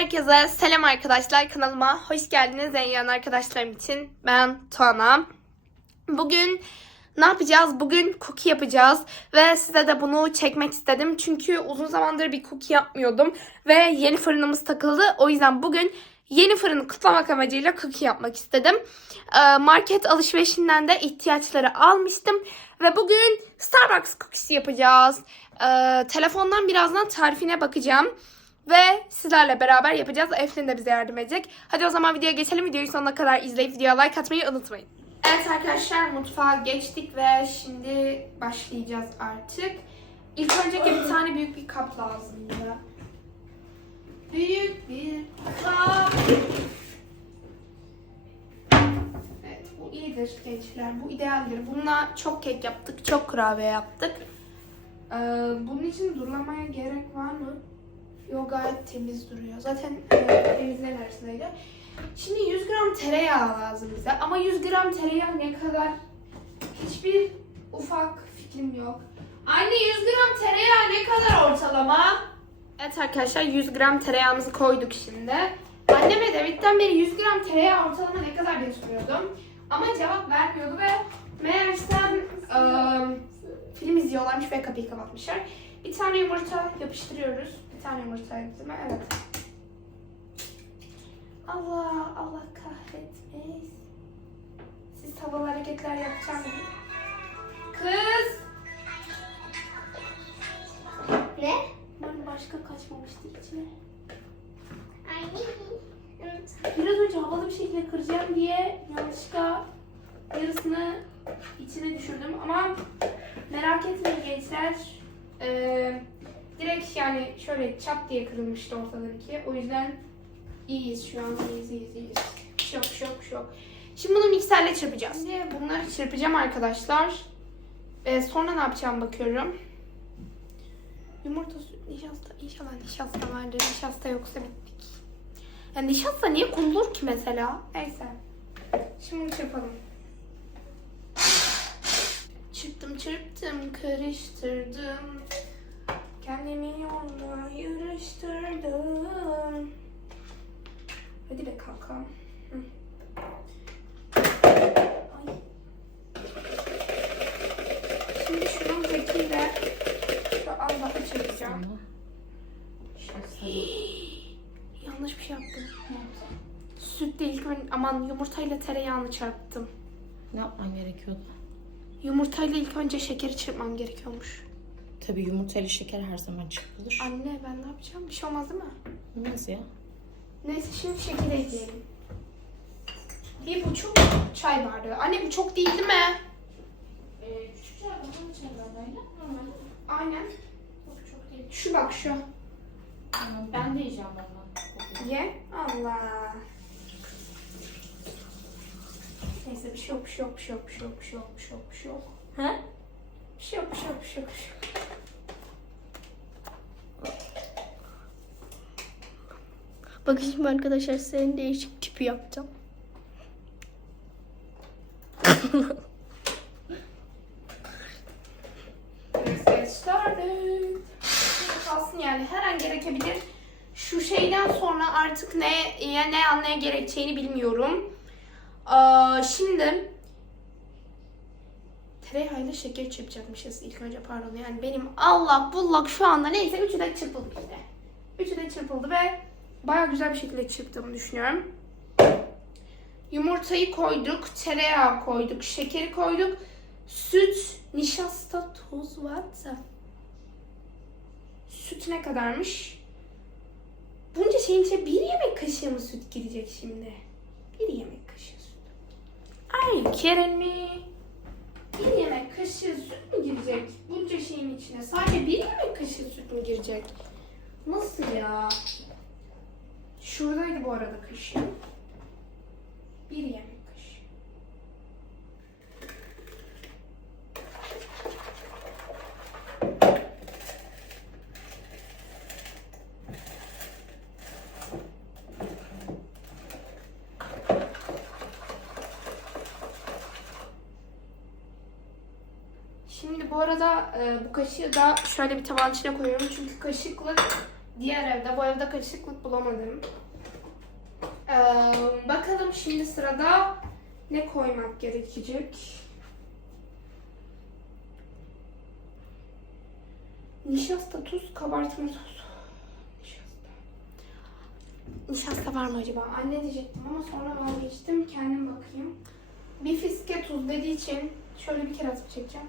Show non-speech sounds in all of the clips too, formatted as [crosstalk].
Herkese selam arkadaşlar kanalıma hoş geldiniz en yan arkadaşlarım için ben Tuana. Bugün ne yapacağız? Bugün cookie yapacağız ve size de bunu çekmek istedim çünkü uzun zamandır bir cookie yapmıyordum ve yeni fırınımız takıldı. O yüzden bugün yeni fırını kutlamak amacıyla cookie yapmak istedim. Ee, Market alışverişinden de ihtiyaçları almıştım ve bugün Starbucks cookiesi yapacağız. Ee, telefondan birazdan tarifine bakacağım. Ve sizlerle beraber yapacağız. Eflin de bize yardım edecek. Hadi o zaman videoya geçelim. Videoyu sonuna kadar izleyip videoya like atmayı unutmayın. Evet arkadaşlar mutfağa geçtik ve şimdi başlayacağız artık. İlk önce bir tane büyük bir kap lazım bize. Büyük bir kap. Evet bu iyidir gençler. Bu idealdir. Bununla çok kek yaptık. Çok kurabiye yaptık. Ee, bunun için durulamaya gerek var mı? Yok gayet temiz duruyor. Zaten e, temizlerin arasındaydı. Şimdi 100 gram tereyağı lazım bize. Ama 100 gram tereyağı ne kadar? Hiçbir ufak fikrim yok. Anne 100 gram tereyağı ne kadar ortalama? Evet arkadaşlar 100 gram tereyağımızı koyduk şimdi. Anneme David'den beri 100 gram tereyağı ortalama ne kadar diye. Ama cevap vermiyordu ve meğersem ıı, film izliyorlarmış ve kapıyı kapatmışlar. Bir tane yumurta yapıştırıyoruz. Bir tane yumurta değil mi? Evet. Allah Allah kahretmeyiz. Siz havalı hareketler yapacağım. Kız! Ne? Ben başka kaçmamıştı içine. Anne. Biraz önce havalı bir şekilde kıracağım diye yanlışlıkla yarısını içine düşürdüm ama merak etmeyin gençler. Ee, direkt yani şöyle çat diye kırılmıştı ortadan ikiye. O yüzden iyiyiz şu an. iyiyiz, iyiyiz, iyiyiz. Bir şey yok. Şimdi bunu mikserle çırpacağız. Şimdi bunları çırpacağım arkadaşlar. Ee, sonra ne yapacağım bakıyorum. Yumurta, süt, nişasta. İnşallah nişasta vardır. Nişasta yoksa bittik. Ya nişasta niye konulur ki mesela? Neyse. Şimdi çırpalım. Çırptım çırptım karıştırdım. Kendimi yoluna yarıştırdım. Hadi be kanka. Hı. Ay. Şimdi şunun şu Allah'ı çırpacağım. Yanlış bir şey yaptım. Süt değil, ben aman yumurtayla tereyağını çarptım. Ne yapman gerekiyordu? Yumurtayla ilk önce şekeri çırpmam gerekiyormuş. Tabii yumurtayla şeker her zaman çırpılır. Anne ben ne yapacağım? Bir şey olmaz değil mi? Olmaz ya. Neyse şimdi şeker ekleyelim. Bir buçuk çay bardağı. Anne bu çok değil değil mi? Ee, küçük çay bardağı çay bardağıyla normal. Aynen. Çok çok değil. Şu bak şu. Tamam, ben de yiyeceğim ondan. Ye. Allah. Neyse şey bir şey yok, bir şey yok, bir şey yok, bir şey yok, bir şey yok, bir şey yok. Ha? Bir şey yok, bir şey yok, bir şey yok, bir şey yok. Bakın şimdi arkadaşlar senin değişik tipi yapacağım. Kalsın yani her an gerekebilir. Şu şeyden sonra artık ne ne anlaya gerekeceğini bilmiyorum. Aa, şimdi tereyağıyla şeker çırpacakmışız ilk önce pardon. Yani benim Allah bullak şu anda neyse üçü de çırpıldı işte. Üçü de çırpıldı ve baya güzel bir şekilde çırptığımı düşünüyorum. Yumurtayı koyduk, tereyağı koyduk, şekeri koyduk. Süt, nişasta, toz varsa. Süt ne kadarmış? Bunca şeyin içine bir yemek kaşığı mı süt girecek şimdi? Bir yemek kaşığı süt. Ay Kerem'i. Bir yemek kaşığı süt mü girecek? Bunca şeyin içine. Sadece bir yemek kaşığı süt mü girecek? Nasıl ya? Şuradaydı bu arada kaşığım. Bir yemek kaşığı. Şimdi bu arada e, bu kaşığı da şöyle bir tabağın içine koyuyorum. Çünkü kaşıkla diğer evde. Bu evde karışıklık bulamadım. Ee, bakalım şimdi sırada ne koymak gerekecek? Nişasta, tuz, kabartma tozu. Nişasta. Nişasta var mı acaba? Anne diyecektim ama sonra vazgeçtim. Kendim bakayım. Bir fiske tuz dediği için şöyle bir kere atıp çekeceğim.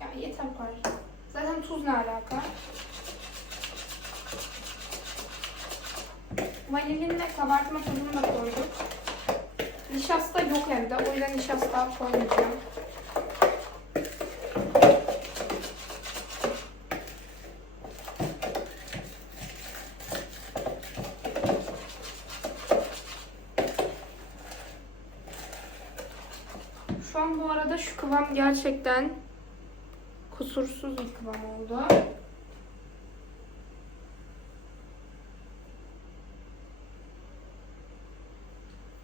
Ya yeter bu kadar. Zaten tuz ne alaka? Vanilin ve kabartma tozunu da koyduk. Nişasta yok evde. O yüzden nişasta koymayacağım. Şu an bu arada şu kıvam gerçekten kusursuz bir kıvam oldu.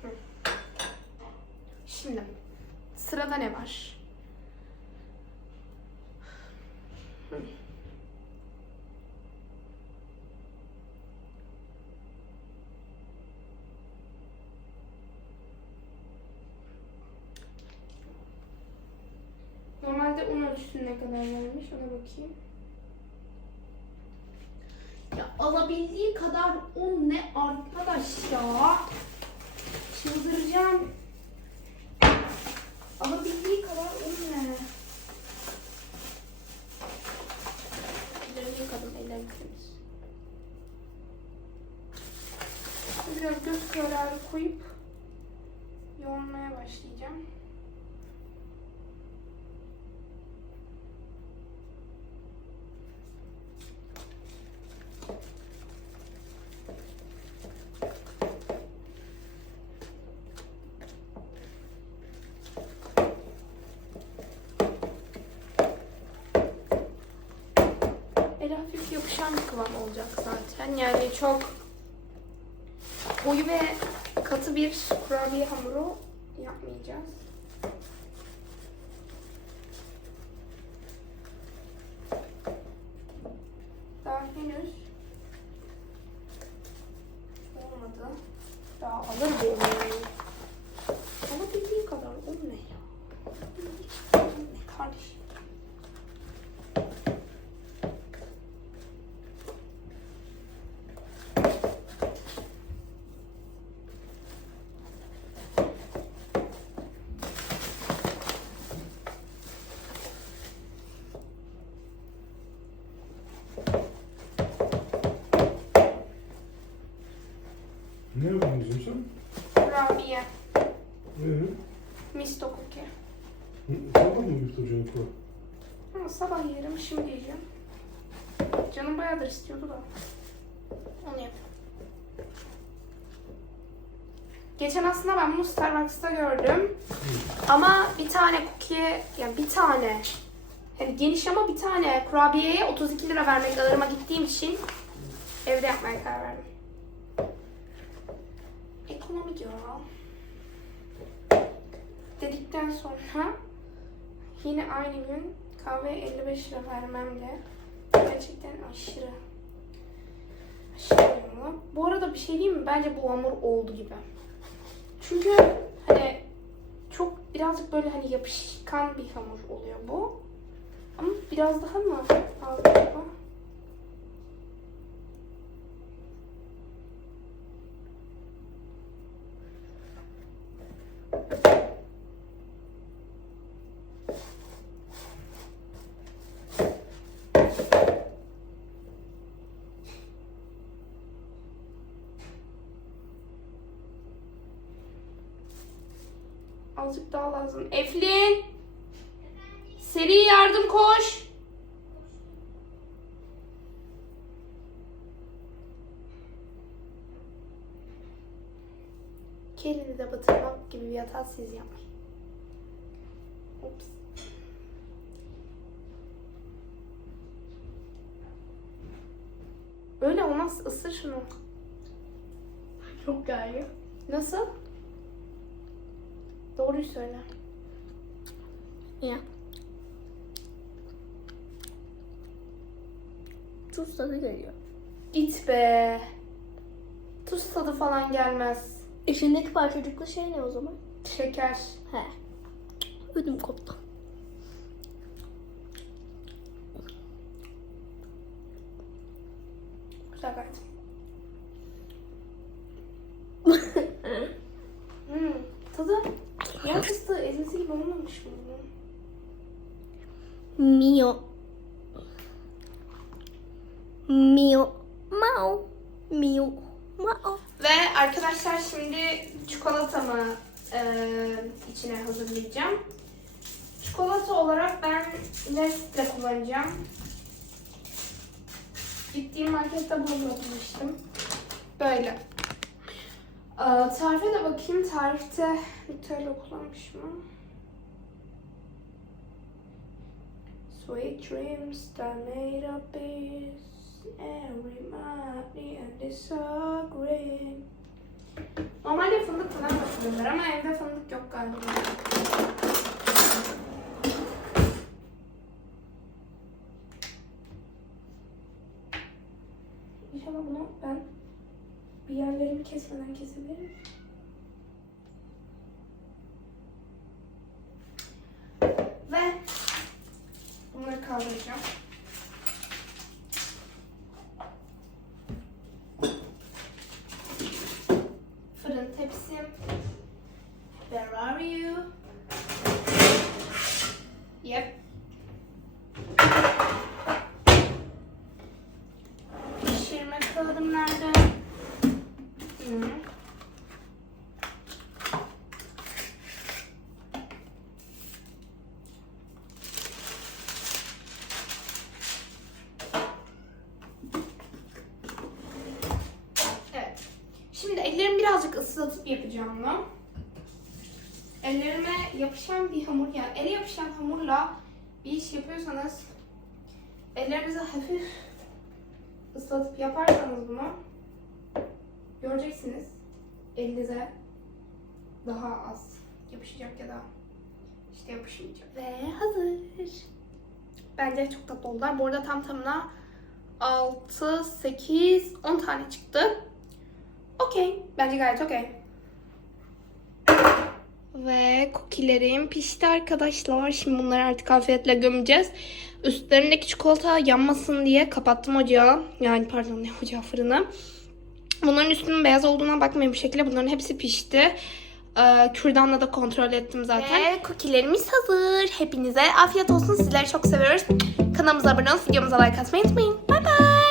Hı. Şimdi sırada ne var? Hı. Normalde un ölçüsü ne kadar vermiş ona bakayım. Ya alabildiği kadar un ne arkadaş ya. Çıldıracağım. Alabildiği kadar un ne? Ellerimi yıkadım, ellerim temiz. Biraz göz kararı koyup yoğurmaya başlayacağım. Hafif yapışan bir kıvam olacak zaten. Yani çok koyu ve katı bir kurabiye hamuru yapmayacağız. Daha henüz olmadı. Daha alır bu unu yani. Alabildiği kadar un ne ya? Un ne kardeşim? Ne yapıyorsun kızım sen? Kurabiye. Ee, Misto cookie. hı, sabah mı yırtacaksın okula? Ha, sabah yerim, şimdi yiyeceğim. Canım bayağıdır istiyordu da. Onu yap. Geçen aslında ben bunu Starbucks'ta gördüm. Ama bir tane cookie, yani bir tane, yani geniş ama bir tane kurabiyeye 32 lira vermek ağırıma gittiğim için evde yapmaya karar verdim. Ekonomi diyor. Dedikten sonra Yine aynı gün kahve 55 lira vermemle gerçekten aşırı aşırı uyumlu. Bu arada bir şey diyeyim mi? Bence bu hamur oldu gibi. Çünkü hani çok birazcık böyle hani yapışkan bir hamur oluyor bu. Ama biraz daha mı az Azıcık daha lazım. Eflin! Seri yardım koş! Kelini de batırmak gibi bir hata siz yapmayın. Ups. Öyle olmaz. Isır şunu. Çok gayet. Nasıl? Doğruyu söyle. Ya. tuz tadı geliyor. Git be. Tuz tadı falan gelmez. İçindeki parçacıklı şey ne o zaman? Şeker. He. Ödüm koptu. Güzel gayet. [laughs] hmm, tadı yer fıstığı ezmesi gibi olmamış mı? Mio. Mio. Mao. Mio. Mao. Ve arkadaşlar şimdi çikolatamı e, içine hazırlayacağım. Çikolata olarak ben Nestle kullanacağım. Gittiğim markette bunu bulmuştum. Böyle. E, tarife de bakayım. Tarifte Nutella kullanmış mı? Sweet dreams that made this and remind me and it's so green. Normalde fındık falan katılıyorlar ama evde fındık yok galiba. İnşallah bunu ben bir yerlerimi kesmeden kesebilirim. Ve bunları kaldıracağım. Fırın tepsim. Where are you? Yep. Pişirme kağıdım nerede? Hı. Evet. Şimdi ellerimi birazcık ıslatıp yapacağım bunu. Ellerime yapışan bir hamur, yani ele yapışan hamurla bir iş yapıyorsanız ellerinizi hafif ıslatıp yaparsanız bunu göreceksiniz elinize daha az yapışacak ya da işte yapışmayacak. Ve hazır. Bence çok tatlı oldular. Bu arada tam tamına 6, 8, 10 tane çıktı. Okey. Bence gayet okey. Ve kukilerim pişti arkadaşlar. Şimdi bunları artık afiyetle gömeceğiz. Üstlerindeki çikolata yanmasın diye kapattım ocağı. Yani pardon ne ocağı fırını. Bunların üstünün beyaz olduğuna bakmayın bu şekilde. Bunların hepsi pişti. Ee, kürdanla da kontrol ettim zaten. Ve kukilerimiz hazır. Hepinize afiyet olsun. Sizleri çok seviyoruz. Kanalımıza abone olup videomuza like atmayı unutmayın. Bye bye.